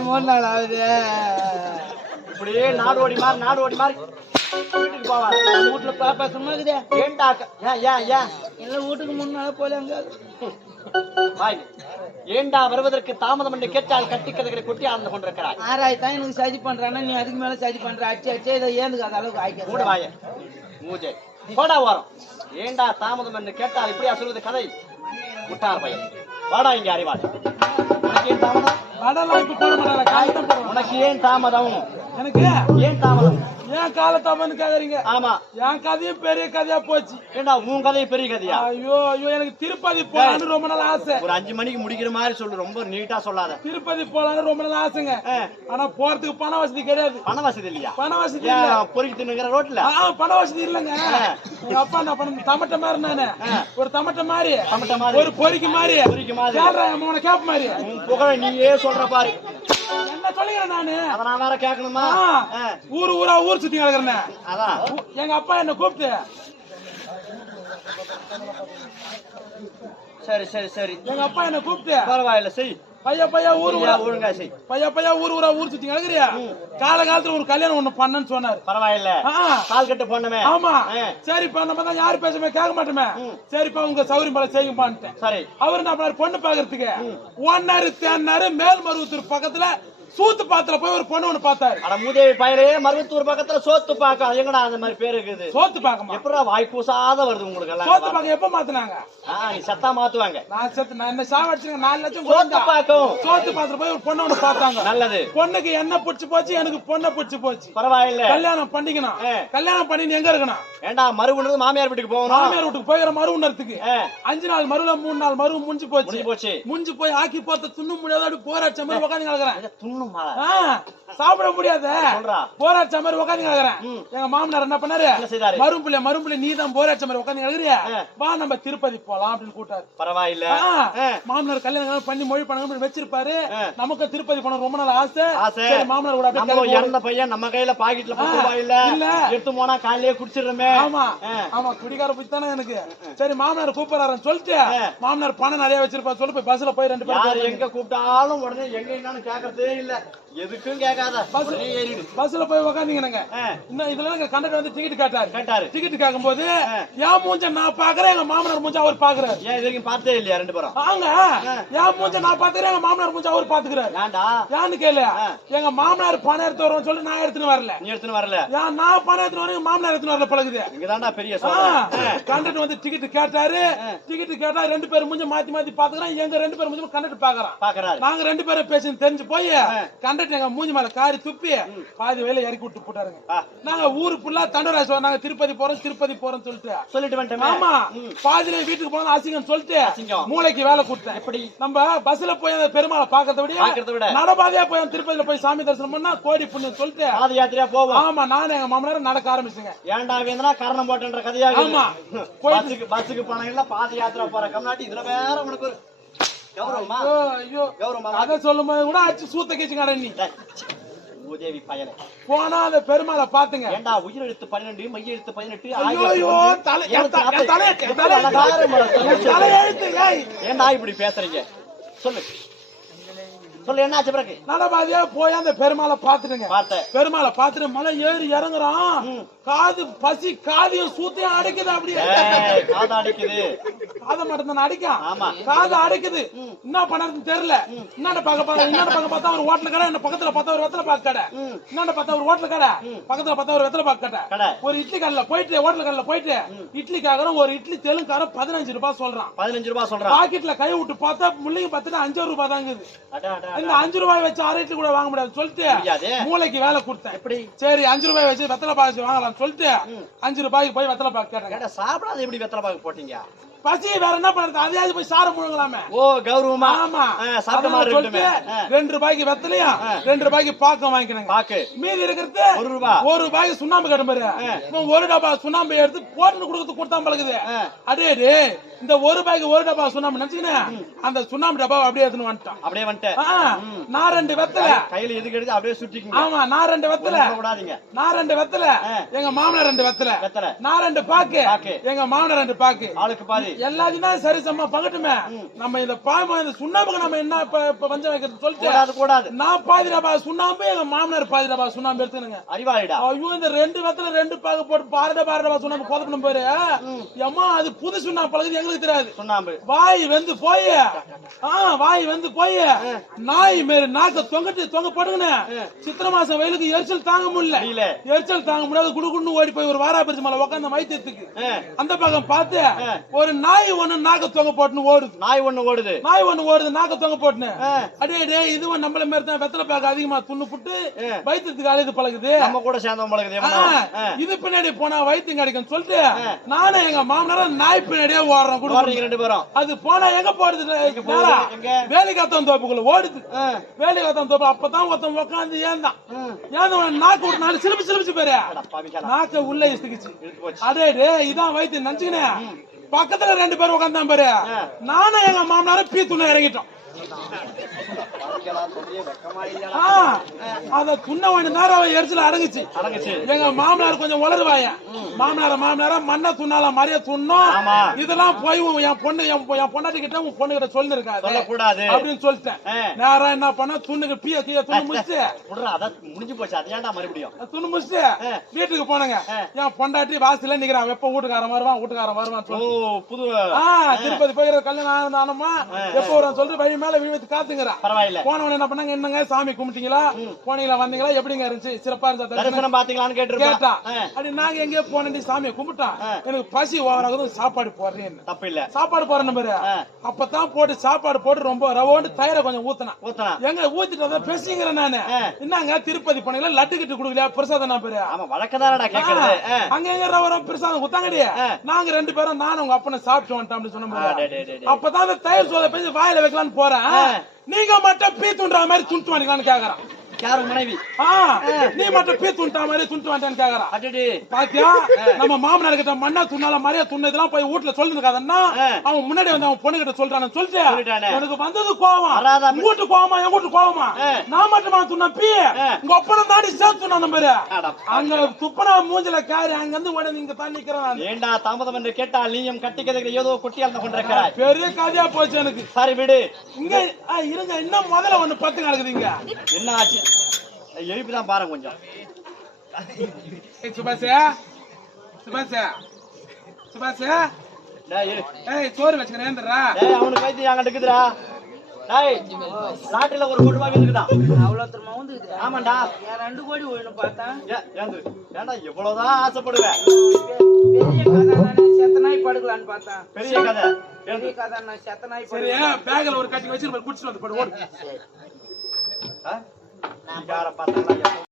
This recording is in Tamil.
மூணு நாள் ஆகுது இப்படியே நாடோடி மாதிரி நாடோடி மாதிரி வீட்டுக்கு நம்ம வீட்டுல பாப்பா சும்மா இருக்குதே ஏன்டா? ஏன் ஏன் ஏன்? இல்ல வீட்டுக்கு நாள் போல அங்க. வாய். ஏண்டா வருவதற்கு தாமதம் என்று கேட்டால் கட்டி கதைகளை கொட்டி ஆழ்ந்து கொண்டிருக்கிறாய். ஆராய் தான் எனக்கு சதி பண்றானா? நீ அதுக்கு மேல சதி பண்ற. அச்சு அச்சு இதை ஏந்துக்கு அந்த அளவுக்கு ஆய்க்க வாய. மூஜை. போடா ஓரம். ஏண்டா தாமதம் என்று கேட்டால் இப்படியா சொல்வது கதை? முட்டார் பையன் வாடா இங்க அறிவாள். உனக்கு ஏன் தாமதம்? உனக்கு ஏன் தாமதம்? எனக்கு ஏன்? தாமதம்? ஏன் காலத்தாமன்னு கேக்குறீங்க? ஆமா. என் கதையும் பெரிய கதையா போச்சு. ஏண்டா உன் கதை பெரிய கதையா? ஐயோ ஐயோ எனக்கு திருப்பதி போலான்னு ரொம்ப நாள் ஆசை. ஒரு அஞ்சு மணிக்கு முடிக்கிற மாதிரி சொல்லு ரொம்ப நீட்டா சொல்லாத. திருப்பதி போலான்னு ரொம்ப நாள் ஆசைங்க. ஆனா போறதுக்கு பண வசதி கிடையாது. பண வசதி இல்லையா? பண வசதி இல்ல. பொறுக்கி தின்னுங்கிற ரோட்ல? பண வசதி இல்லங்க. எங்க அப்பா என்ன பண்ண தமட்ட மாதிரி நானு ஒரு தமட்ட மாதிரி. தமட்ட மாதிரி. ஒரு பொறிக்கு மாதிரி. பொறிக்கு மாதிரி. கேப் மாதிரி. உன் புகழ நீயே சொல்ற பாரு. என்ன சொல்லுங்க நானு? அத நான் வேற கேட்கணுமா? ஊரு ஊரா ஊர் சுத்தி கிடக்குறேன் அதான் எங்க அப்பா என்ன கூப்பிட்டு? சரி சரி சரி. எங்க அப்பா என்ன கூப்பிட்டு? பரவாயில்ல செய். பையா பையா ஊரு ஊரா? செய் பையா பையா ஊர் ஊரா ஊர் சுத்தி கிடக்குறியா கால காலத்துல ஒரு கல்யாணம் ஒண்ணு பண்ணன்னு சொன்னாரு. பரவாயில்ல. கால் கட்டு போனமே ஆமா. சரிப்பா நம்ம தான் யாரு பேசுமே கேட்க மாட்டோமே. சரிப்பா உங்க சௌரியம் போல செய்யும்பான்ட்டேன் சரி. அவரு பண்ணாரு? பொண்ணு பாக்குறதுக்கு ஒன்னாரு தேன்னாரு மேல்மருவத்தூர் பக்கத்துல சூத்து பாத்துல போய் ஒரு பொண்ணு ஒண்ணு பார்த்தாரு. அட மூதேவி பயலே மருவத்தூர் பக்கத்துல சோத்து பாக்க எங்கடா அந்த மாதிரி பேர் இருக்குது? சோத்து பாக்கமா எப்படா வாய் கூசாத வருது உங்களுக்கு சோத்து எல்லாம் பாக்க எப்ப மாத்துனாங்க? நீ சத்தா மாத்துவாங்க. நான் செத்து நான் என்ன சாவடிச்சுங்க நாலு லட்சம் சோத்து. பாக்கும் சோத்து பாத்துல போய் ஒரு பொண்ணு ஒண்ணு பார்த்தாங்க. நல்லது. பொண்ணுக்கு என்ன பிடிச்சு போச்சு எனக்கு பொண்ணை பிடிச்சு போச்சு. பரவாயில்ல. கல்யாணம் பண்ணிக்கணும். கல்யாணம் பண்ணி எங்க இருக்கணும்? ஏண்டா மறுபடியும் மாமியார் வீட்டுக்கு போகணும்? மாமியார் வீட்டுக்கு போயிற மறு உணர்த்துக்கு ஆ, அஞ்சு நாள் மறுல மூணு நாள் மறு முடிஞ்சு போச்சு. முடிஞ்சு போச்சு. முடிஞ்சு போய் ஆக்கி போத்த துண்ணு முடியாத அப்படி போராட்ச மாதிரி உட்காந்து கிடக்குறேன். இதை துண்ணுமா ஆ, சாப்பிட முடியாத. போராட்ச மாதிரி உட்காந்து கிடக்குறேன். எங்க மாமனார் என்ன பண்ணாரு? மரும்புல மரும்புல நீ தான் போராட்ச மாதிரி உட்காந்து கிடக்குறியா. வா நம்ம திருப்பதி போலாம் அப்படின்னு கூட்டாரு பரவாயில்ல. மாமனார் கல்யாணம் பண்ணி மொழி பண்ண வச்சிருப்பாரு. நமக்கு திருப்பதி போன ரொம்ப நாள் ஆசை. மாமனார் கூட அப்படியே இறந்த பையன் நம்ம கையில பாக்கெட்ல ரூபாய் இல்ல. எடுத்து போனா காலையிலே குடிச்சிடுறோமே. ஆமா. ஆமா குடிகார புத்தி தானே எனக்கு. சரி மாமனார் கூப்பிடுறாருன்னு சொல்லிட்டு. மாமனார் பணம் நிறைய வச்சிருப்பா சொல்லி போய் பஸ்ல போய் ரெண்டு பேரும் எங்க கூப்பிட்டாலும் உடனே எங்க என்னன்னு கேக்குறதே இல்ல. எதுக்கும் ஏறிடு பஸ்ல போய் உக்காந்தீங்க இன்னும் இதுல எங்க கண்டக்டர் வந்து டிக்கெட் கேட்டாரு. கேட்டாரு. டிக்கெட் கேட்கும்போது என் மூஞ்ச நான் பாக்குறேன் எங்க மாமனார் மூஞ்ச அவர் பாக்குறாரு. ஏன் இது வரைக்கும் பார்த்தே இல்லையா ரெண்டு பேரும்? ஆங்க. என் மூஞ்ச நான் பாத்துக்கிறேன் எங்க மாமனார் மூஞ்ச அவர் பாத்துக்கிறாரு. ஏன்டா? ஏன்னு கேளு. எங்க மாமனார் பணம் எடுத்து வருவோம் சொல்லி நான் எடுத்துன்னு வரல. நீ எடுத்துன்னு வரல. ஏன் நான் பணம் எடுத்துன்னு வரேன் மாமனார் எடுத்துன்னு வரல பழகுது. இங்கதான்டா பெரிய கண்டக்டர் வந்து டிக்கெட் கேட்டாரு. டிக்கெட் கேட்டா ரெண்டு பேரும் மூஞ்ச மாத்தி மாத்தி பாத்துக்கிறேன். எங்க ரெண்டு பேரும் மூஞ்சி கண்டக்டர் பாக்குறான். பாக்குறாரு. நாங்க ரெண்டு பேரும் பேசி தெரிஞ்சு போய் கண்டக்டர் எங்க மூஞ்சி மேல காரி துப்பி பாதி வேலை இறக்கி விட்டு போட்டாருங்க. நாங்க ஊரு ஃபுல்லா தண்டராஜ் நாங்க திருப்பதி போறோம் திருப்பதி போறோம் சொல்லிட்டு. சொல்லிட்டு வந்துட்டேன் ஆமா. பாதியில வீட்டுக்கு போனா அசிங்கம் சொல்லிட்டு. மூளைக்கு வேலை கொடுத்தேன். எப்படி? நம்ம பஸ்ல போய் அந்த பெருமாளை பாக்கிறத விட நடபாதையா போய் திருப்பதியில போய் சாமி தரிசனம் பண்ணா கோடி புண்ணியம் சொல்லிட்டு பாத யாத்திரையா போவோம். ஆமா நானும் எங்க மாமனாரும் நடக்க ஆரம்பிச்சுங்க. ஏன்டா வேந்தனா காரணம் போட்டுன்ற கதையாக ஆமா. பஸ்ஸுக்கு பஸ்ஸுக்கு பணம் இல்ல பாத யாத்திரை போற கம்நாட்டி. இதுல வேற உனக்கு ஒரு கௌரவமா? ஐயோ, கௌரவமா அதை சொல்லும் போது கூட அச்சு சூத்த கேச்சுங்க நீ. உதவி பயலே. போனா அந்த பெருமாளை பாத்துங்க ஏன்டா உயிர் எழுத்து பன்னிரெண்டு மைய எழுத்து பதினெட்டு தலையெழுத்து. ஏன்டா இப்படி பேசுறீங்க? சொல்லு. சொல்லு என்ன ஆச்சு பிறகு? நடபாதையா போய் அந்த பெருமாளை பாத்துட்டுங்க பார்த்தேன். பெருமாளை பாத்துட்டு மலை ஏறி இறங்குறான். காது பசி காதையும் சூத்தையும் அடைக்குது அப்படியே. காது அடிக்குது. காதை மட்டும் தானே அடிக்கும் ஆமா. காது அடைக்குது. என்ன பண்ணறதுன்னு தெரியல. என்னடா பார்க்க பார்த்தா என்னடா பார்க்க பார்த்தா ஒரு ஹோட்டல் கடை என்ன பக்கத்துல பார்த்தா ஒரு வெத்தலை பாக்கு கடை. என்னடா பார்த்தா ஒரு ஹோட்டல் கடை பக்கத்துல பார்த்தா ஒரு வெத்தலை பாக்கு கடை. ஒரு இட்லி கடையில போயிட்டு ஹோட்டல் கடையில போயிட்டு இட்லி கேக்குறோம் ஒரு இட்லி தெலுங்காரன் பதினஞ்சு ரூபாய் சொல்றான். பதினஞ்சு ரூபாய் சொல்றான். பாக்கெட்ல கை விட்டு பார்த்தா முள்ளைங்க பார்த்துட்டு அஞ்சு ரூபாய் தாங்குது. இந்த அஞ்சு ரூபாய் வச்சு அரை இட்லி கூட வாங்க முடியாது. சொல்லிட்டு. மூளைக்கு வேலை கொடுத்தேன். எப்படி? சரி அஞ்சு ரூபாய் வச்சு வெத்தலை பாக்கு வாங்கலாம் சொல்லிட்டு அஞ்சு ரூபாய்க்கு போய் வெத்தலை பாக்கு கேட்டாங்க ஏன்டா சாப்பிடாத எப்படி வெத்தலை பாக்கு போட்டீங்க? பசி வேற என்ன பண்றது அதையாவது போய் சார முழுங்கலாமே. ஓ கௌரவமா? ஆமா. சாப்பிட்ட மாதிரி சொல்லிட்டு ரெண்டு ரூபாய்க்கு வெத்தலையும் ரெண்டு ரூபாய்க்கு பாக்கம் வாங்கிக்கணுங்க. பாக்கு. மீதி இருக்கிறது ஒரு ரூபா. ஒரு ரூபாய்க்கு சுண்ணாம்பு கட்டு பாரு. ஒரு டப்பா சுண்ணாம்பு எடுத்து போட்டு கொடுத்து கொடுத்தா பழகுது. அடே டே இந்த ஒரு ரூபாய்க்கு ஒரு டப்பா சுண்ணாம்பு நினைச்சுக்கினேன் அந்த சுண்ணாம்பு டப்பாவை அப்படியே எடுத்துன்னு வந்துட்டான். அப்படியே வந்துட்டேன் நான் ரெண்டு வெத்தலை. கையில எதுக்கு எடுத்து அப்படியே சுட்டிக்குங்க. ஆமா நான் ரெண்டு வெத்தலை. விடாதீங்க நான் ரெண்டு வெத்தலை. எங்க மாமனார் ரெண்டு வெத்தலை. வெத்தலை. நான் ரெண்டு பாக்கு. பாக்கு. எங்க மாமனார் ரெண்டு பாக்கு. ஆளுக்கு பாதி. எல்லாத்தையும் சரி சம்மா பகட்டுமே. நம்ம இந்த பாயமா இந்த சுண்ணாம்புக்கு நம்ம என்ன இப்ப பஞ்சம் வைக்கிறது சொல்லிட்டு கூடாது நான் பாதி ரூபா சுண்ணாம்பு எங்க மாமனார் பாதி ரூபா சுண்ணாம்பு எடுத்துனுங்க அறிவாளிடா. ஐயோ இந்த ரெண்டு வெத்தல ரெண்டு பாகு போட்டு பாரட பாரட சுண்ணாம்பு கொதப்பணும் பாரு. ஏம்மா அது புது சுண்ணாம்பு பழகுது எங்களுக்கு தெரியாது. சுண்ணாம்பு. வாய் வந்து போய். ஆ வாய் வந்து போய். நாய் மாரி நாக்க தொங்கிட்டு தொங்க போட்டுங்கன்னு சித்திர மாசம் வெயிலுக்கு எரிச்சல் தாங்க முடியல. எரிச்சல் தாங்க முடியாது. குடு குடுன்னு ஓடி போய் ஒரு வாராபரிச்சு மேல உட்காந்து வைத்தியத்துக்கு. ஆ, அந்த பக்கம் பார்த்து ஒரு நாய் ஒண்ணு நாக்க தொங்க போட்டுன்னு ஓடுது. நாய் ஒண்ணு ஓடுது. நாய் ஒண்ணு ஓடுது நாக்க தொங்க போட்டுன்னு. அடே டே இதுவும் நம்மள மாதிரி தான் வெத்தலை பாக்க அதிகமா துண்ணு புட்டு வைத்தியத்துக்கு அழுது பழகுது. நம்ம கூட சேர்ந்தவன் பழகுது இது பின்னாடி போனா வைத்தியம் கிடைக்கும் சொல்லிட்டு நானும் எங்க மாமனாரும் நாய் பின்னாடியே ஓடுறோம் குடு போறீங்க ரெண்டு பேரும். அது போனா எங்க போடுது? வேலைக்காத்தம் தோப்புக்குள்ள ஓடுது. வேலைக்காத்தம் தோப்பு அப்பதான் ஒருத்தன் உட்காந்து ஏந்தான். ஏந்த உடனே நாக்கு விட்டு நாலு சிலிப்பு சிலிப்பிச்சு பேரு. நாக்க உள்ள இசுக்குச்சு இழுத்து போச்சு. அடே டே இதான் வைத்து நினைச்சுக்கினேன் பக்கத்துல ரெண்டு பேரும் உட்காந்தான் பாரு. நானும் எங்க மாமனாரும் பீ துணை இறங்கிட்டோம். அத துண்ண வேண்டிய நேரம் அவன் எரிச்சல அடங்குச்சு. எங்க மாமனார் கொஞ்சம் உளருவாய மாமனார மாமனார மண்ண துண்ணால மாதிரியே துண்ணும். இதெல்லாம் போய் என் பொண்ணு என் பொண்டாட்டி கிட்ட உன் பொண்ணு கிட்ட சொல்லிருக்காது அப்படின்னு சொல்லிட்டேன். ஆ. நேரா என்ன பண்ண? துண்ணுக்கு பீய கீழ துண்ணு முடிச்சு முடிஞ்சு போச்சு. அது ஏன்டா மறுபடியும்? துண்ணு முடிச்சு வீட்டுக்கு போனங்க. என் பொண்டாட்டி வாசல்ல நிக்கிறான் எப்ப வீட்டுக்காரன் வருவான் வீட்டுக்காரன் வருவான் புது திருப்பதி போகிற கல்யாணம் ஆனமா எப்ப சொல்லிட்டு வழி மேல விழுத்து காத்துங்கிறான் பரவாயில்ல. போனவன என்ன பண்ணாங்க? என்னங்க சாமி கும்பிட்டீங்களா? போனீங்களா வந்தீங்களா? எப்படிங்க இருந்துச்சு? சிறப்பா இருந்தா தரிசனம்? பாத்தீங்களான்னு கேட்டா. அப்படி நாங்க எங்கேயோ போனேன் சாமியை கும்பிட்டான் எனக்கு பசி ஓவராகுது சாப்பாடு போடுறேன் தப்பு இல்ல. சாப்பாடு போடுறேன் பாரு அப்பதான் போட்டு சாப்பாடு போட்டு ரொம்ப ரவோண்டு தயிரை கொஞ்சம் ஊத்தினான் ஊத்தனா. எங்க ஊத்திட்டு பேசிங்கிறேன் நானு? என்னங்க திருப்பதி போனீங்களா? லட்டு கிட்டு கொடுக்கலையா? பிரசாதம் பேரு. ஆமா கேக்குறது. அங்க எங்க ரவரம் பிரசாதம் குத்தாங்கடி நாங்க ரெண்டு பேரும் நானும் உங்க அப்பனை சாப்பிட்டு வந்துட்டோம் அப்படின்னு சொன்ன. அப்பதான் அந்த தயிர் சோதை பேசி வாயில வைக்கலாம்னு போறேன். நீங்க மட்டும் பீ துண்டுற மாதிரி துண்டு வாங்கிக்கலாம்னு கேக்குறான். யாரு மனைவி? நீ மட்டும் பீ துண்டா மாதிரி துண்டு அடடி. பாத்தியா? நம்ம மாமனார் கிட்ட மண்ணா துண்ணால மாதிரியா துண்ணு இதெல்லாம் போய் வீட்டுல சொல்லிருக்காதன்னா அவன் முன்னாடி வந்து அவன் பொண்ணு கிட்ட சொல்றான்னு சொல்லிட்டு. சொல்லிட்டானே. எனக்கு வந்தது கோவம். வீட்டு கோவமா என் வீட்டு கோவமா நான் மட்டுமா துண்ண பீ? உங்க ஒப்பனம் தாண்டி சேர்த்து துண்ணா அங்க துப்பனா மூஞ்சில காரி அங்க இருந்து உடனே இங்க தான் நிக்கிறேன். ஏண்டா தாமதம் என்று கேட்டால் நீயும் கட்டிக்கிறதுக்கு ஏதோ கொட்டியால் கொண்டிருக்கிறாய். பெரிய கதையா போச்சு எனக்கு. சரி விடு. இங்க இருங்க இன்னும் முதல்ல ஒண்ணு பத்து கிடக்குது இங்க. என்ன ஆச்சு? எழுப்பி தான் பாருங்க கொஞ்சம். ஏய், சுபாஷ் சுபாஷ் சுபாஷ். ஏய் சோறு வச்சுக்கிறேன் ஏந்திரா. டேய், அவனுக்கு வைத்தியம் அங்க இருக்குதுடா. டேய் நாட்டுல ஒரு கோடி ரூபாய் இருக்குதா அவ்வளவு திரும்ப வந்து ஆமாண்டா. என் ரெண்டு கோடி ஒண்ணு பார்த்தேன் ஏ- ஏந்து. ஏன்டா எவ்வளவுதான் ஆசைப்படுவேன் பெரிய கதை நானே செத்த நாய் படுக்கலான்னு பார்த்தேன் பெரிய கதை. பெரிய கதை நான் செத்த நாய் சரி பேக்ல ஒரு கட்டி வச்சு குடிச்சிட்டு வந்து போடு ஓடு